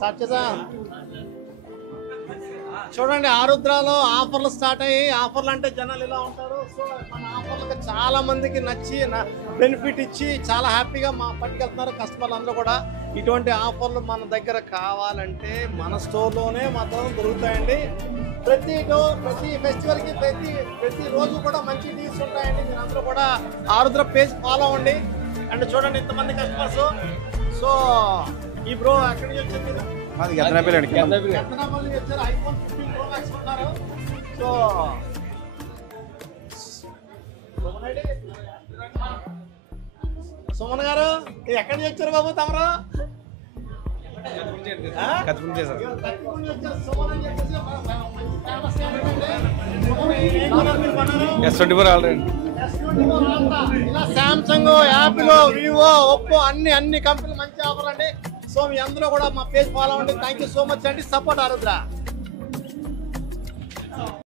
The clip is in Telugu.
స్టార్ట్ చేసా. చూడండి ఆరుద్రాలో ఆఫర్లు స్టార్ట్ అయ్యి, ఆఫర్లు అంటే జనాలు ఇలా ఉంటారు. సో మన ఆఫర్లకు చాలా మందికి నచ్చి బెనిఫిట్ ఇచ్చి చాలా హ్యాపీగా పట్టుకెళ్తున్నారు కస్టమర్లు అందరూ కూడా. ఇటువంటి ఆఫర్లు మన దగ్గర కావాలంటే మన స్టోర్లోనే మాత్రం దొరుకుతాయండి. ప్రతి ఫెస్టివల్కి ప్రతి రోజు కూడా మంచి డీల్స్ ఉంటాయండి. మీరు అందరూ కూడా ఆరుద్ర పేజ్ ఫాలో అవ్వండి. అండ్ చూడండి ఇంతమంది కస్టమర్స్. సో ఈ బ్రో ఎక్కడి నుంచి వచ్చారు? వచ్చారు. ఐఫోన్ 15 Pro Max ఉన్నారు. సో సుమన్ గారు ఎక్కడి నుంచి వచ్చారు బాబు తమరు? ఇలా సామ్సంగ్, యాపిల్, వివో, ఒప్పో అన్ని కంపెనీలు మంచి ఆఫర్లు అండి. సో మీ అందరూ కూడా మా పేజ్ ఫాలో అవ్వండి. థ్యాంక్ యూ సో మచ్ అండి. సపోర్ట్ ఆరుద్ర.